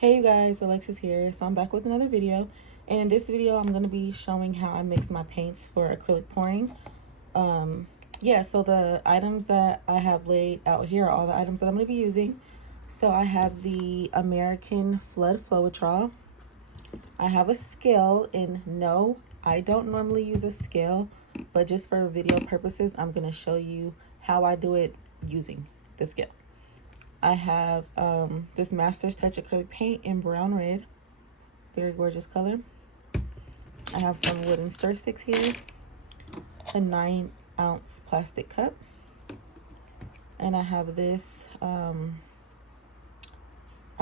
Hey you guys, Alexis here. So I'm back with another video, and in this video I'm going to be showing how I mix my paints for acrylic pouring. Yeah, so the items that I have laid out here are all the items that I'm going to be using. So I have the American Flood Floetrol. I have a scale, and no, I don't normally use a scale, but just for video purposes I'm going to show you how I do it using the scale. I have this Master's Touch acrylic paint in brown red, very gorgeous color. I have some wooden stir sticks here, a 9-ounce plastic cup, and I have this I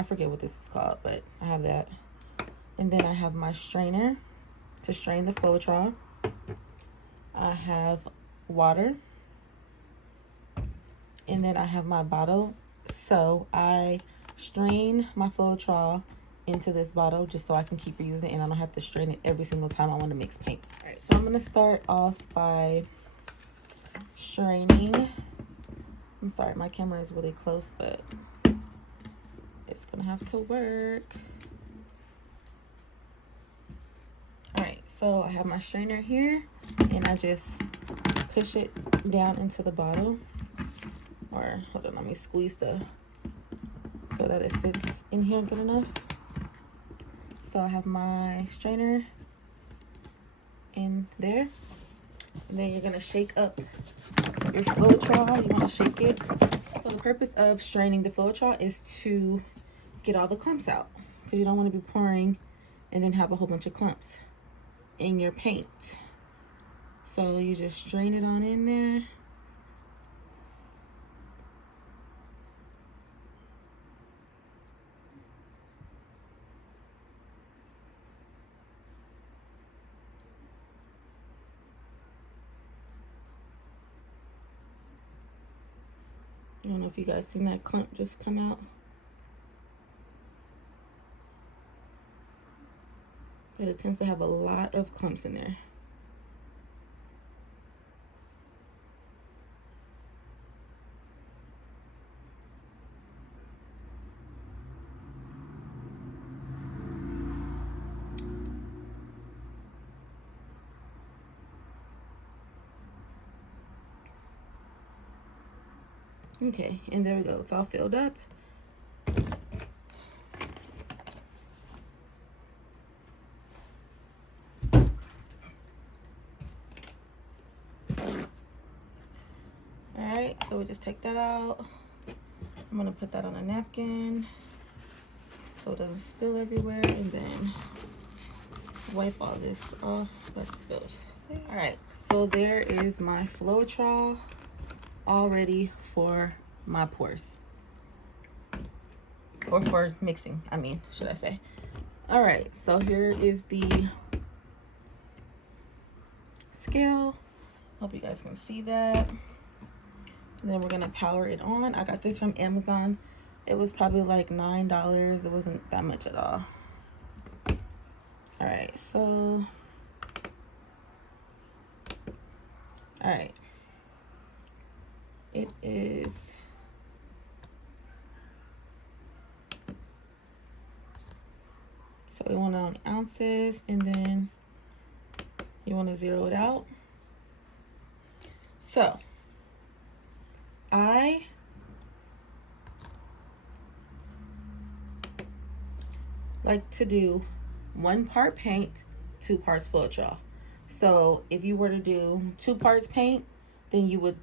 forget what this is called, but I have that. And then I have my strainer to strain the Floetrol. I have water, and then I have my bottle. So I strain my Floetrol into this bottle just so I can keep reusing it and I don't have to strain it every single time I want to mix paint. All right, so I'm going to start off by straining. I'm sorry, my camera is really close, but it's going to have to work. All right, so I have my strainer here and I just push it down into the bottle. Or hold on, let me squeeze so that it fits in here good enough. So I have my strainer in there, and then you're gonna shake up your Floetrol. You want to shake it. So the purpose of straining the Floetrol is to get all the clumps out, because you don't want to be pouring and then have a whole bunch of clumps in your paint. So you just strain it on in there. I don't know if you guys seen that clump just come out. But it tends to have a lot of clumps in there. Okay, and there we go. It's all filled up. Alright, so we just take that out. I'm going to put that on a napkin so it doesn't spill everywhere, and then wipe all this off that's spilled. Alright, so there is my Floetrol all ready for my pours. Or for mixing, I mean, should I say. Alright, so here is the scale. Hope you guys can see that. And then we're gonna power it on. I got this from Amazon. It was probably like $9. It wasn't that much at all. Alright, so alright. It is so we want it on ounces, and then you want to zero it out. So I like to do 1 part paint, 2 parts Floetrol. So if you were to do 2 parts paint, then you would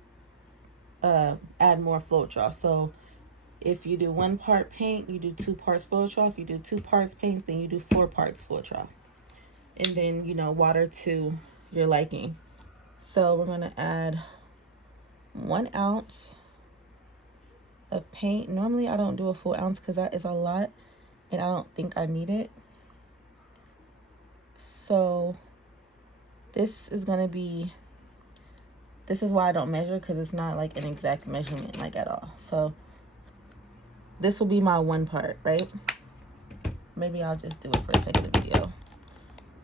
add more Floetrol. So if you do 1 part paint, you do 2 parts Floetrol. If you do 2 parts paint, then you do 4 parts Floetrol. And then, you know, water to your liking. So we're gonna add 1 ounce of paint. Normally I don't do a full ounce because that is a lot and I don't think I need it. So this is gonna be, this is why I don't measure, because it's not like an exact measurement like at all. So this will be my 1 part, right? Maybe I'll just do it for the sake of the video.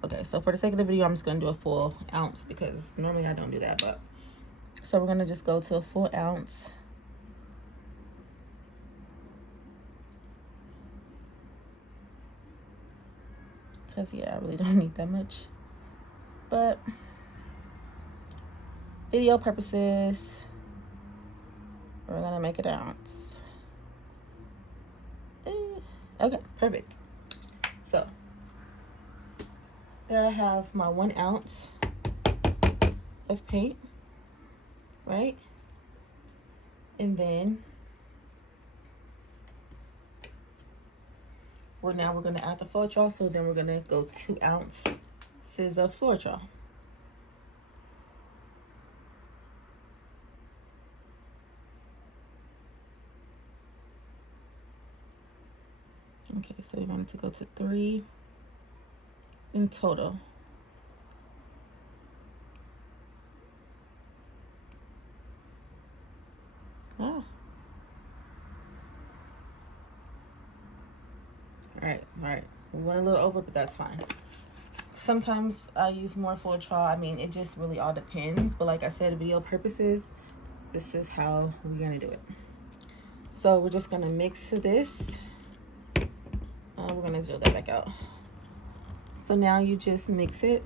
Okay, so for the sake of the video, I'm just gonna do a full ounce because normally I don't do that. But so we're gonna just go to a full ounce. because yeah, I really don't need that much, but video purposes, we're gonna make it an ounce. Okay, perfect. So there I have my 1 ounce of paint, right? And then we're gonna add the Floetrol. So then we're gonna go 2 ounces of Floetrol. Okay, so we wanted to go to 3 in total. All right. We went a little over, but that's fine. Sometimes I use more Floetrol. I mean, it just really all depends. But like I said, video purposes, this is how we're gonna do it. So we're just gonna mix this. We're gonna drill that back out. So now you just mix it.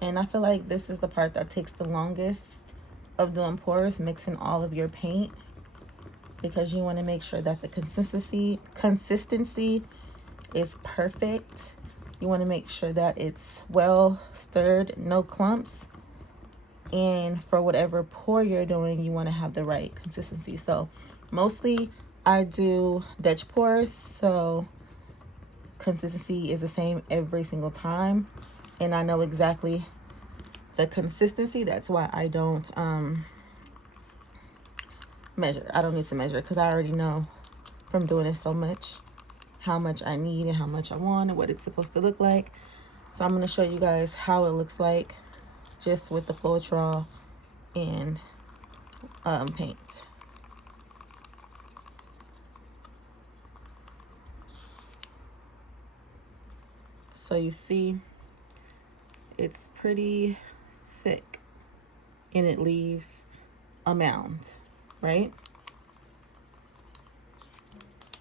And I feel like this is the part that takes the longest of doing pours, mixing all of your paint, because you want to make sure that the consistency is perfect. You want to make sure that it's well stirred, no clumps. And for whatever pour you're doing, you want to have the right consistency. So mostly I do Dutch pours, so consistency is the same every single time, and I know exactly the consistency. That's why I don't measure. I don't need to measure because I already know from doing it so much how much I need and how much I want and what it's supposed to look like. So I'm going to show you guys how it looks like just with the Floetrol and paint. So you see, it's pretty thick and it leaves a mound, right?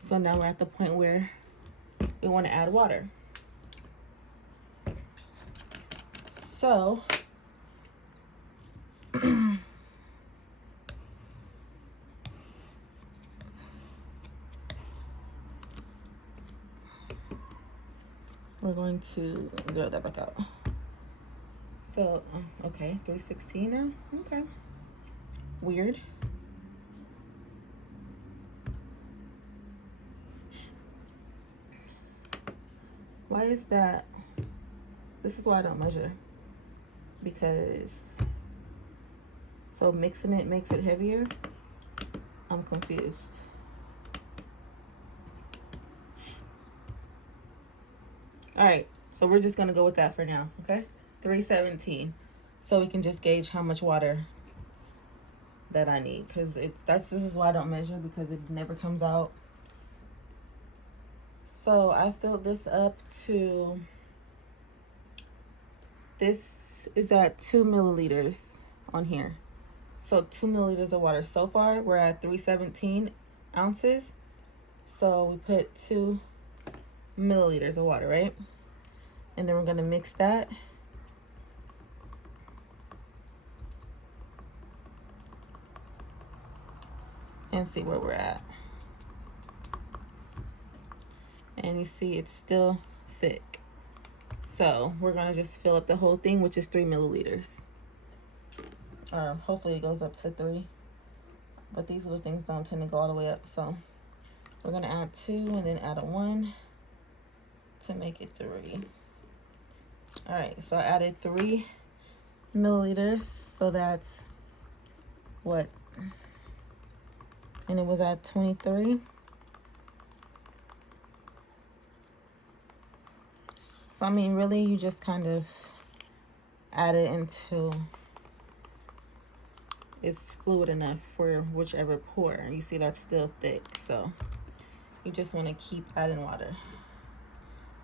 So now we're at the point where we want to add water. So we're going to zero that back out. So, okay, 316 now. Okay. Weird. Why is that? This is why I don't measure. Because, so mixing it makes it heavier. I'm confused. All right, so we're just gonna go with that for now, okay? 317, so we can just gauge how much water that I need, because this is why I don't measure, because it never comes out. So I filled this up to, this is at 2 milliliters on here. So 2 milliliters of water. So far we're at 317 ounces. So we put 2 milliliters of water, right? And then we're gonna mix that. And see where we're at. And you see it's still thick. So we're gonna just fill up the whole thing, which is 3 milliliters. Hopefully it goes up to 3, but these little things don't tend to go all the way up. So we're gonna add 2 and then add a 1 to make it 3. All right, so I added 3 milliliters, so that's what, and it was at 23. So I mean, really, you just kind of add it until it's fluid enough for whichever pour. And you see that's still thick, so you just want to keep adding water.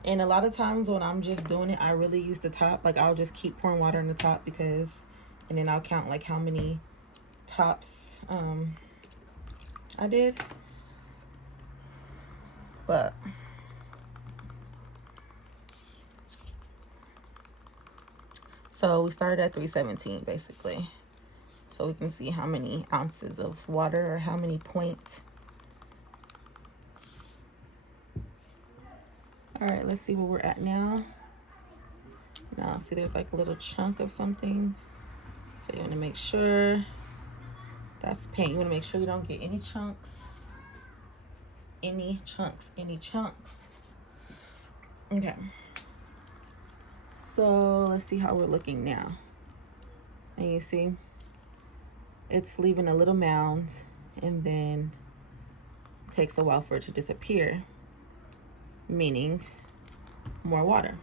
And a lot of times when I'm just doing it, I really use the top. Like, I'll just keep pouring water in the top, because, and then I'll count like how many tops I did. But so we started at 317 basically. So we can see how many ounces of water or how many points. All right, let's see where we're at now. Now, see there's like a little chunk of something. So you want to make sure that's paint. You want to make sure you don't get any chunks. Any chunks. Okay. So let's see how we're looking now. And you see, it's leaving a little mound and then it takes a while for it to disappear, meaning more water.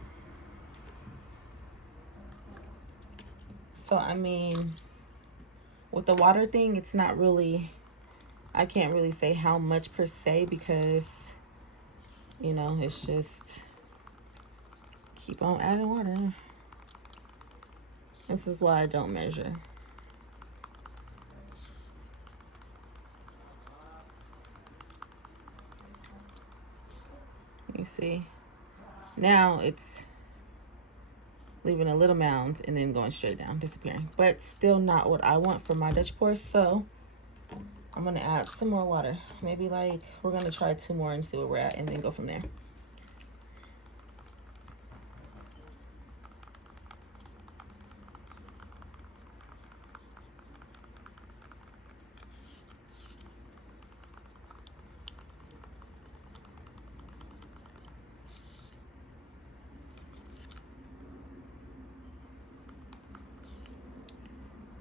So, I mean, with the water thing, it's not really, I can't really say how much per se because, you know, it's just keep on adding water. This is why I don't measure. You see, now it's leaving a little mound and then going straight down, disappearing, but still not what I want for my Dutch pour. So I'm gonna add some more water. Maybe like we're gonna try 2 more and see where we're at and then go from there.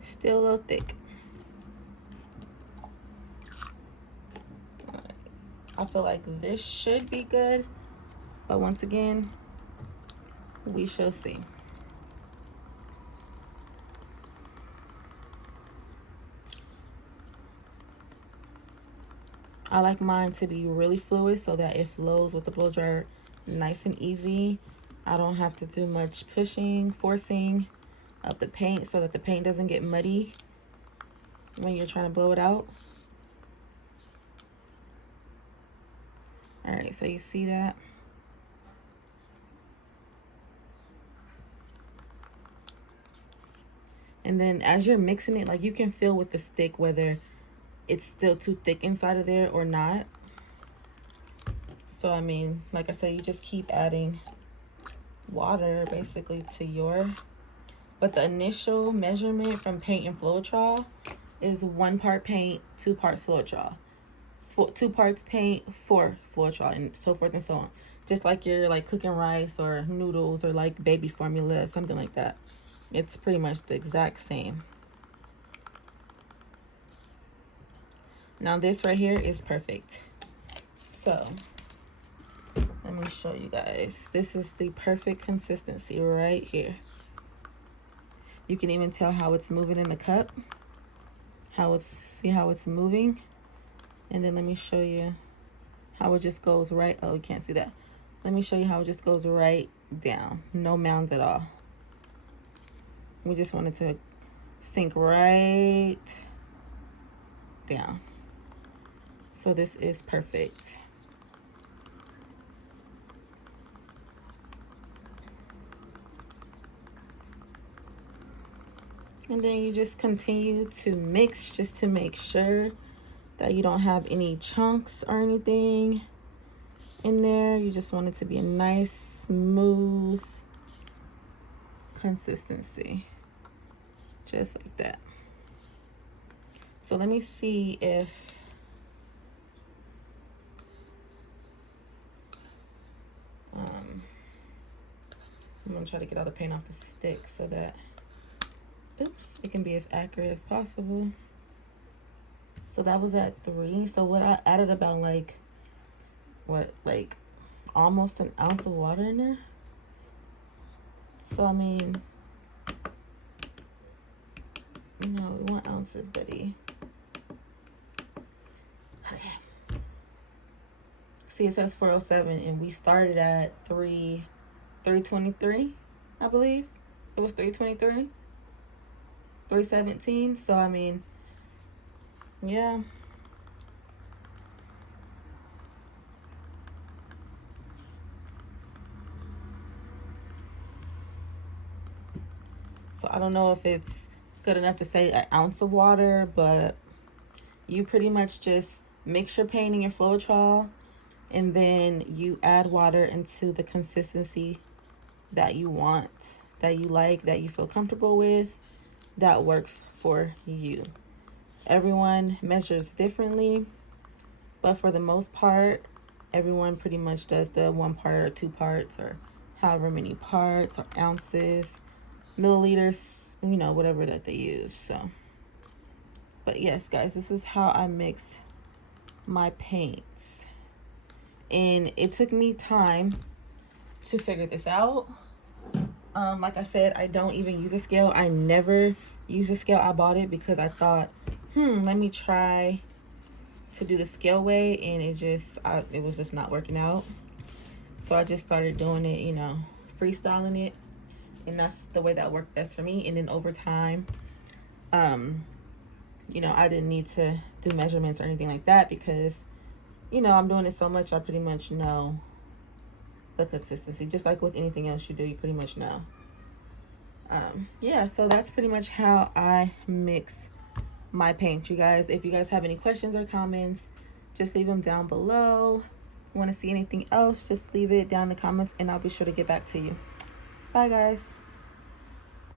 Still a little thick. I feel like this should be good, but once again, we shall see. I like mine to be really fluid so that it flows with the blow dryer nice and easy. I don't have to do much pushing, forcing of the paint so that the paint doesn't get muddy when you're trying to blow it out. All right, so you see that? And then as you're mixing it, like you can feel with the stick whether it's still too thick inside of there or not. So, I mean, like I said, you just keep adding water basically to your, but the initial measurement from paint and Floetrol is 1 part paint, 2 parts Floetrol. 2 parts paint, 4 Floetrol, and so forth and so on. Just like you're like cooking rice or noodles or like baby formula, something like that. It's pretty much the exact same. Now this right here is perfect. So let me show you guys. This is the perfect consistency right here. You can even tell how it's moving in the cup. See how it's moving? And then let me show you how it just goes right. Oh, you can't see that. Let me show you how it just goes right down. No mounds at all. We just want it to sink right down. So this is perfect. And then you just continue to mix just to make sure that you don't have any chunks or anything in there. You just want it to be a nice, smooth consistency. Just like that. So let me see if I'm gonna try to get all the paint off the stick so that it can be as accurate as possible. So that was at 3. So what I added about like almost an ounce of water in there. So I mean, no, we want ounces, buddy. Okay. See, it says 407 and we started at 323, I believe. It was 323. 317. So I mean, yeah. I don't know if it's good enough to say an ounce of water, but you pretty much just mix your paint in your Floetrol, and then you add water into the consistency that you want, that you like, that you feel comfortable with, that works for you. Everyone measures differently, but for the most part, everyone pretty much does the 1 part or 2 parts or however many parts or ounces, milliliters, you know, whatever that they use. So, but yes, guys, this is how I mix my paints. And it took me time to figure this out. Like I said, I don't even use a scale. I never use a scale. I bought it because I thought, let me try to do the scale way, and it was just not working out. So I just started doing it, you know, freestyling it, and that's the way that worked best for me. And then over time, you know, I didn't need to do measurements or anything like that because, you know, I'm doing it so much, I pretty much know the consistency. Just like with anything else you do, you pretty much know. Yeah, so that's pretty much how I mix my paint, you guys. If you guys have any questions or comments, just leave them down below. Want to see anything else, just leave it down in the comments and I'll be sure to get back to you. Bye, guys.